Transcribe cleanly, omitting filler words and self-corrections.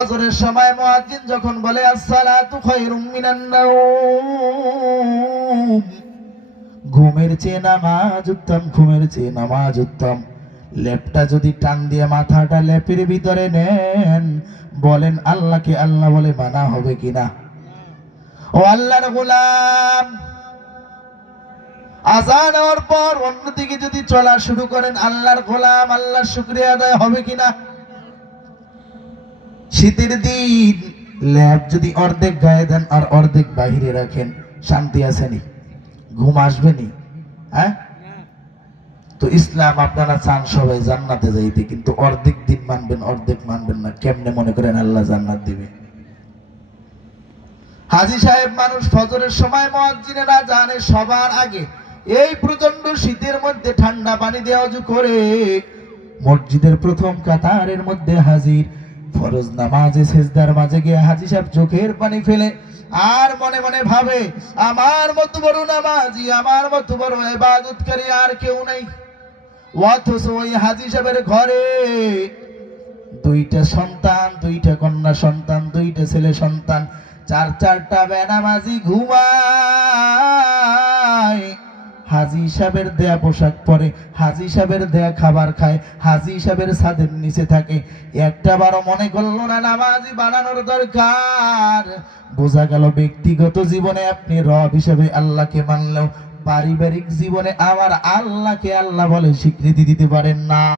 ফজরের সময় মুয়াজ্জিন যখন বলে আসসালাতু খায়রুম মিনান নাওম, ঘুমের চেয়ে নামাজ উত্তম, ঘুমের চেয়ে নামাজ উত্তম। লেপটা যদি টান দিয়ে মাথাটা লেপের ভিতরে নেন, বলেন আল্লাহকে আল্লাহ বলে মানা হবে কিনা? ও আল্লাহর গোলাম, আযান হওয়ার পর অন্যদিকে যদি চলা শুরু করেন, আল্লাহর গোলাম আল্লাহর শুকরিয়া আদায় হবে কিনা? শীতের দিন ল্যাপ যদি অর্ধেক গায়ে দেন আর অর্ধেক বাহিরে রাখেন, শান্তি আসেনি? ঘুম আসবেনি? হ্যাঁ, তো ইসলাম আপনারা চান সবাই জান্নাতে যাইতে, কিন্তু অর্ধেক দিন মানবেন অর্ধেক মানবেন না। কেমনে মনে করেন আল্লাহ জান্নাত দিবে? হাজী সাহেব মানুষ ফজরের সময় মুয়াজ্জিনেরা জানে সবার আগে এই প্রচন্ড শীতের মধ্যে ঠান্ডা পানি দিয়ে ওযু করে মসজিদের প্রথম কাতারের মধ্যে হাজির। ফরজ নামাজে সিজদার মাঝে গিয়ে হাজী সাহেব চোখের পানি ফেলে আর মনে মনে ভাবে, আমার মতো বড় নামাজি, আমার মতো বড় ইবাদতকারী আর কেউ নাই। অথচ ওই হাজী সাহেবের ঘরে দুইটা সন্তান, দুইটা কন্যা সন্তান, দুইটা ছেলে সন্তান, চারটা বেনামাজি ঘুমায়। হাজী সাহেবের দেয়া পোশাক পরে, হাজী সাহেবের দেয়া খাবার খায়, হাজী সাহেবের ছাদের নিচে থাকে। একটা বারো মনে করলো না নামাজি বানানোর দরকার। বোঝা গেল ব্যক্তিগত জীবনে আপনি রব হিসেবে আল্লাহকে মানলেও পারিবারিক জীবনে আমার আল্লাহকে আল্লাহ বলে স্বীকৃতি দিতে পারেন না।